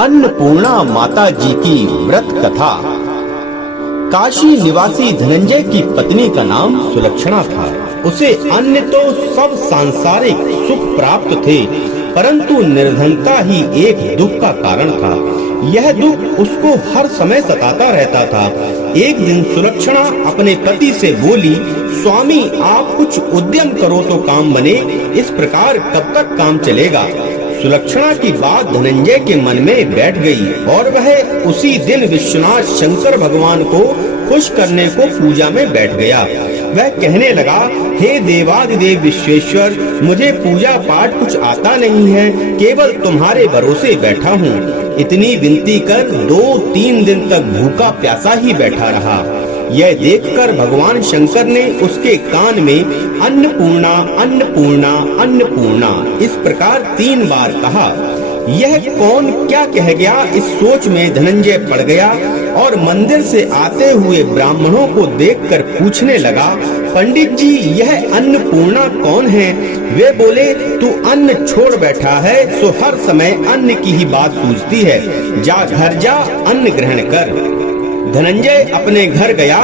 अन्नपूर्णा माता जी की व्रत कथा। काशी निवासी धनंजय की पत्नी का नाम सुलक्षणा था। उसे अन्य तो सब सांसारिक सुख प्राप्त थे, परंतु निर्धनता ही एक दुख का कारण था। यह दुख उसको हर समय सताता रहता था। एक दिन सुलक्षणा अपने पति से बोली, स्वामी आप कुछ उद्यम करो तो काम बने, इस प्रकार कब तक काम चलेगा। सुलक्षणा की बात धनंजय के मन में बैठ गई और वह उसी दिन विश्वनाथ शंकर भगवान को खुश करने को पूजा में बैठ गया। वह कहने लगा, हे देवादिदेव विश्वेश्वर, मुझे पूजा पाठ कुछ आता नहीं है, केवल तुम्हारे भरोसे बैठा हूँ। इतनी विनती कर 2-3 दिन तक भूखा प्यासा ही बैठा रहा। यह देखकर भगवान शंकर ने उसके कान में अन्नपूर्णा अन्नपूर्णा अन्नपूर्णा इस प्रकार 3 बार कहा। यह कौन क्या कह गया, इस सोच में धनंजय पड़ गया और मंदिर से आते हुए ब्राह्मणों को देखकर पूछने लगा, पंडित जी यह अन्नपूर्णा कौन है। वे बोले, तू अन्न छोड़ बैठा है सो हर समय अन्न की ही बात सूझती है, जा घर जा अन्न ग्रहण कर। धनंजय अपने घर गया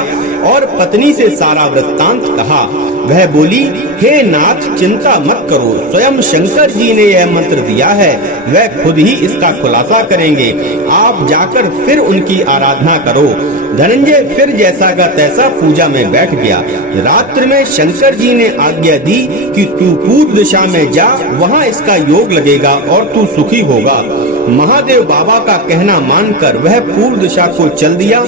और पत्नी से सारा वृत्तांत कहा। वह बोली, हे नाथ चिंता मत करो, स्वयं शंकर जी ने यह मंत्र दिया है, वह खुद ही इसका खुलासा करेंगे, आप जाकर फिर उनकी आराधना करो। धनंजय फिर जैसा का तैसा पूजा में बैठ गया। रात्रि में शंकर जी ने आज्ञा दी कि तू पूर्व दिशा में जा, वहाँ इसका योग लगेगा और तू सुखी होगा। महादेव बाबा का कहना मानकर वह पूर्व दिशा को चल दिया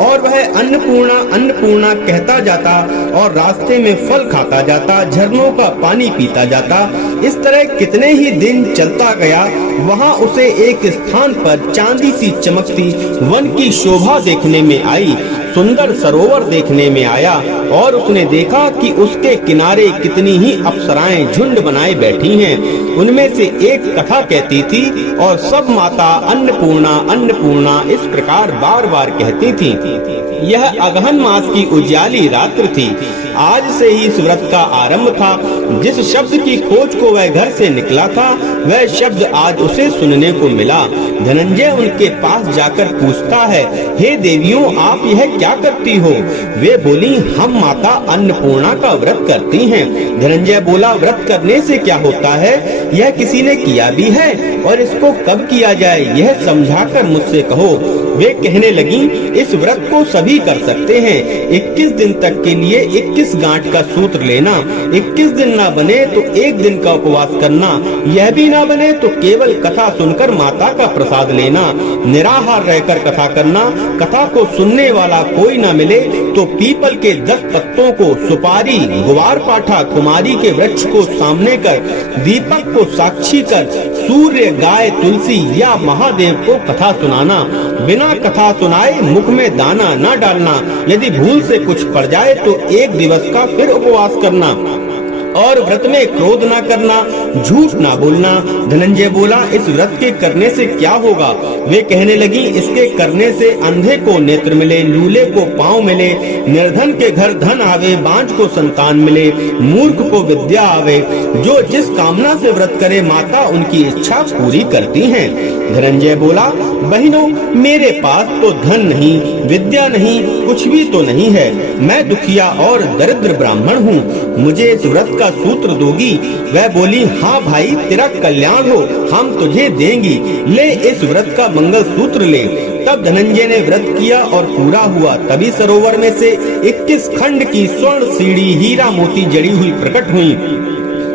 और वह अन्नपूर्णा अन्नपूर्णा कहता जाता और रास्ते में फल खाता जाता, झरनों का पानी पीता जाता। इस तरह कितने ही दिन चलता गया। वहाँ उसे एक स्थान पर चांदी सी चमकती वन की शोभा देखने में आई। सुंदर सरोवर देखने में आया और उसने देखा कि उसके किनारे कितनी ही अप्सराएं झुंड बनाए बैठी हैं। उनमें से एक कथा कहती थी और सब माता अन्नपूर्णा अन्नपूर्णा इस प्रकार बार बार कहती थी। यह अगहन मास की उजियाली रात्रि थी। आज से ही इस व्रत का आरंभ था। जिस शब्द की खोज को वह घर से निकला था, वह शब्द आज उसे सुनने को मिला। धनंजय उनके पास जाकर पूछता है, हे देवियों आप यह क्या करती हो। वे बोली, हम माता अन्नपूर्णा का व्रत करती हैं। धनंजय बोला, व्रत करने से क्या होता है, यह किसी ने किया भी है और इसको कब किया जाए यह समझाकर मुझसे कहो। वे कहने लगी, इस व्रत को सभी कर सकते हैं। 21 दिन तक के लिए 21 गांठ का सूत्र लेना, 21 दिन ना बने तो 1 दिन का उपवास करना, यह भी ना बने तो केवल कथा सुनकर माता का प्रसाद लेना, निराहार रहकर कथा करना। कथा को सुनने वाला कोई ना मिले तो पीपल के 10 पत्तों को सुपारी गुवार पाठा कुमारी के वृक्ष को सामने कर, दीपक को साक्षी कर, सूर्य गाय तुलसी या महादेव को कथा सुनाना। बिना कथा सुनाए मुख में दाना न डालना। यदि भूल से कुछ पड़ जाए तो 1 दिवस का फिर उपवास करना और व्रत में क्रोध ना करना, झूठ ना बोलना। धनंजय बोला, इस व्रत के करने से क्या होगा। वे कहने लगी, इसके करने से अंधे को नेत्र मिले, लूले को पाँव मिले, निर्धन के घर धन आवे, बांझ को संतान मिले, मूर्ख को विद्या आवे। जो जिस कामना से व्रत करे माता उनकी इच्छा पूरी करती हैं। धनंजय बोला, बहनों मेरे पास तो धन नहीं, विद्या नहीं, कुछ भी तो नहीं है। मैं दुखिया और दरिद्र ब्राह्मण हूँ, मुझे इस व्रत का सूत्र दोगी। वह बोली, हाँ भाई तेरा कल्याण हो, हम तुझे देंगी, ले इस व्रत का मंगल सूत्र ले। तब धनंजय ने व्रत किया और पूरा हुआ। तभी सरोवर में से 21 खंड की स्वर्ण सीढ़ी हीरा मोती जड़ी हुई प्रकट हुई।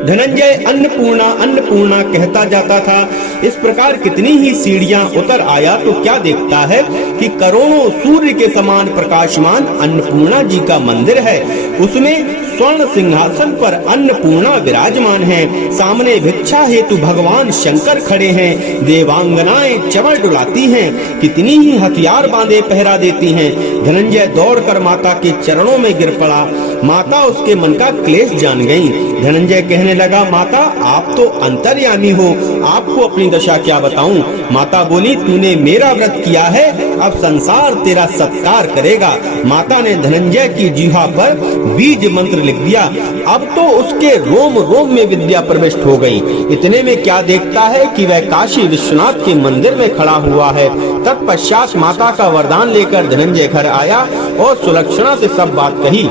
धनंजय अन्नपूर्णा अन्नपूर्णा कहता जाता था। इस प्रकार कितनी ही सीढ़ियां उतर आया तो क्या देखता है कि करोड़ों सूर्य के समान प्रकाशमान अन्नपूर्णा जी का मंदिर है। उसमें स्वर्ण सिंहासन पर अन्नपूर्णा विराजमान है। सामने भिक्षा हेतु भगवान शंकर खड़े हैं। देवांगनाएं चमर डुलाती हैं, कितनी ही हथियार बांधे पहरा देती हैं। धनंजय दौड़कर माता के चरणों में गिर पड़ा। माता उसके मन का क्लेश जान गई। धनंजय कहने लगा, माता आप तो अंतर्यामी हो, आपको अपनी दशा क्या बताऊं। माता बोली, तूने मेरा व्रत किया है, अब संसार तेरा सत्कार करेगा। माता ने धनंजय की जीवा पर बीज मंत्र लिख दिया। अब तो उसके रोम रोम में विद्या प्रविष्ट हो गई। इतने में क्या देखता है कि वह काशी विश्वनाथ के मंदिर में खड़ा हुआ है। तत्पश्चात माता का वरदान लेकर धनंजय घर आया और सुलक्षणा से सब बात कही।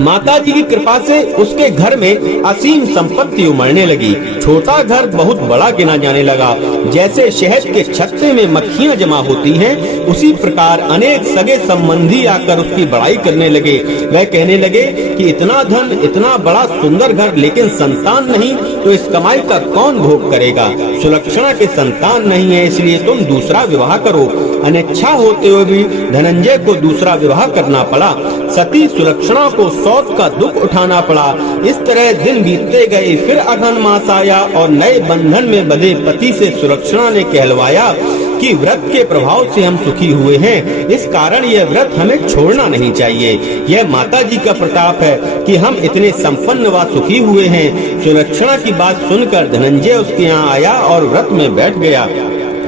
माता जी की कृपा से उसके घर में असीम संपत्ति उमड़ने लगी। छोटा घर बहुत बड़ा गिना जाने लगा। जैसे शहद के छत्ते में मक्खियां जमा होती हैं, उसी प्रकार अनेक सगे संबंधी आकर उसकी बड़ाई करने लगे। वह कहने लगे कि इतना धन, इतना बड़ा सुंदर घर, लेकिन संतान नहीं, तो इस कमाई का कौन भोग करेगा। सुलक्षणा के संतान नहीं है, इसलिए तुम दूसरा विवाह करो। अनिच्छा होते हुए भी धनंजय को दूसरा विवाह करना पड़ा। सती सुलक्षणा को सौत का दुख उठाना पड़ा। इस तरह दिन बीतते गए। फिर अघन मास आया और नए बंधन में बंधे पति से सुलक्षणा ने कहलवाया कि व्रत के प्रभाव से हम सुखी हुए हैं, इस कारण यह व्रत हमें छोड़ना नहीं चाहिए। यह माता जी का प्रताप है कि हम इतने संपन्न व सुखी हुए हैं। सुलक्षणा की बात सुनकर धनंजय उसके यहाँ आया और व्रत में बैठ गया।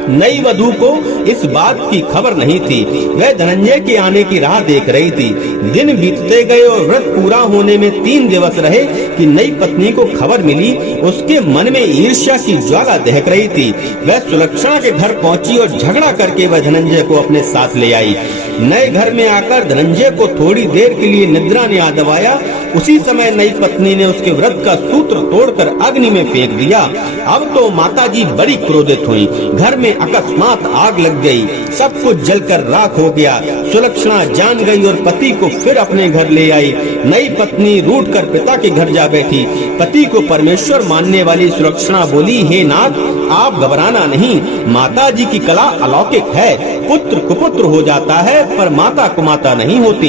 नई वधू को इस बात की खबर नहीं थी। वह धनंजय के आने की राह देख रही थी। दिन बीतते गए और व्रत पूरा होने में 3 दिवस रहे कि नई पत्नी को खबर मिली। उसके मन में ईर्ष्या की ज्वाला दहक रही थी। वह सुलक्षणा के घर पहुंची और झगड़ा करके वह धनंजय को अपने साथ ले आई। नए घर में आकर धनंजय को थोड़ी देर के लिए निद्रा ने आ दबाया। उसी समय नई पत्नी ने उसके व्रत का सूत्र तोड़कर अग्नि में फेंक दिया। अब तो माता जी बड़ी क्रोधित हुई। घर में अकस्मात आग लग गई। सब कुछ जलकर राख हो गया। सुलक्षणा जान गई और पति को फिर अपने घर ले आई। नई पत्नी रूठ कर पिता के घर जा बैठी। पति को परमेश्वर मानने वाली सुलक्षणा बोली, हे नाथ, आप घबराना नहीं, माता जी की कला अलौकिक है। पुत्र कुपुत्र हो जाता है पर माता कुमाता नहीं होती।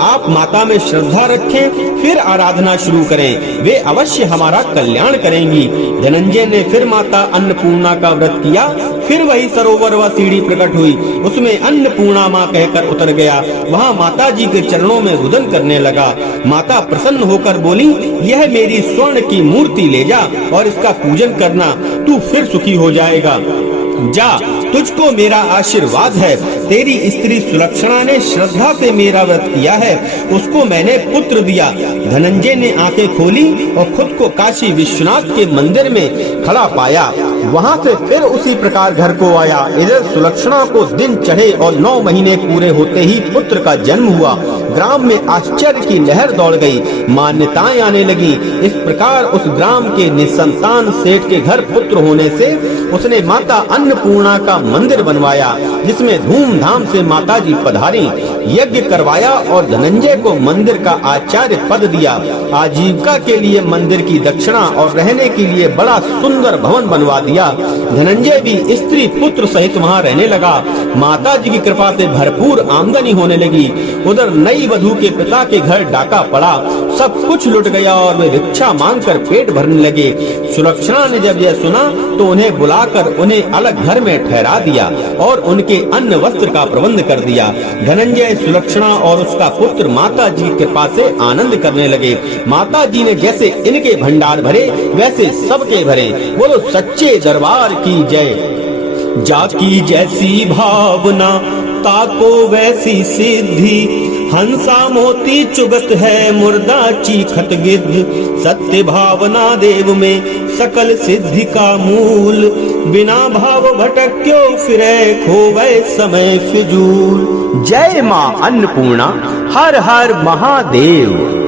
आप माता में श्रद्धा रखें, फिर आराधना शुरू करें, वे अवश्य हमारा कल्याण करेंगी। धनंजय ने फिर माता अन्नपूर्णा का व्रत किया। फिर वही सरोवर व सीढ़ी प्रकट हुई। उसमें अन्नपूर्णा माँ कहकर उतर गया। वहाँ माता जी के चरणों में रुदन करने लगा। माता प्रसन्न होकर बोली, यह मेरी स्वर्ण की मूर्ति ले जा और इसका पूजन करना, तू फिर सुखी हो जाएगा। जा, तुझको मेरा आशीर्वाद है। तेरी स्त्री सुलक्षणा ने श्रद्धा से मेरा व्रत किया है, उसको मैंने पुत्र दिया। धनंजय ने आंखें खोली और खुद को काशी विश्वनाथ के मंदिर में खड़ा पाया। वहाँ से फिर उसी प्रकार घर को आया। इधर सुलक्षणा को दिन चढ़े और 9 महीने पूरे होते ही पुत्र का जन्म हुआ। ग्राम में आश्चर्य की लहर दौड़ गई। मान्यताएं आने लगी। इस प्रकार उस ग्राम के निसंतान सेठ के घर पुत्र होने से उसने माता अन्नपूर्णा का मंदिर बनवाया, जिसमें धूमधाम से माता जी पधारी। यज्ञ करवाया और धनंजय को मंदिर का आचार्य पद दिया। आजीविका के लिए मंदिर की दक्षिणा और रहने के लिए बड़ा सुंदर भवन बनवा दिया। धनंजय भी स्त्री पुत्र सहित वहाँ रहने लगा। माता जी की कृपा से भरपूर आमदनी होने लगी। उधर नई वधू के पिता के घर डाका पड़ा। सब कुछ लुट गया और वे भिक्षा मांगकर पेट भरने लगे। सुलक्षणा ने जब यह सुना तो उन्हें बुलाकर उन्हें अलग घर में ठहरा दिया और उनके अन्न वस्त्र का प्रबंध कर दिया। धनंजय, सुलक्षणा और उसका पुत्र माता जी की कृपा से आनंद करने लगे। माता जी ने जैसे इनके भंडार भरे वैसे सबके भरे। बोलो सच्चे दरबार की जय। जाकी जैसी भावना ताको वैसी सिद्धि, हंसा मोती चुगत है मुर्दा चीखत गिद्ध। सत्य भावना देव में सकल सिद्धि का मूल, बिना भाव भटक क्यों फिरे खोवे समय फिजूल। जय माँ अन्नपूर्णा, हर हर महादेव।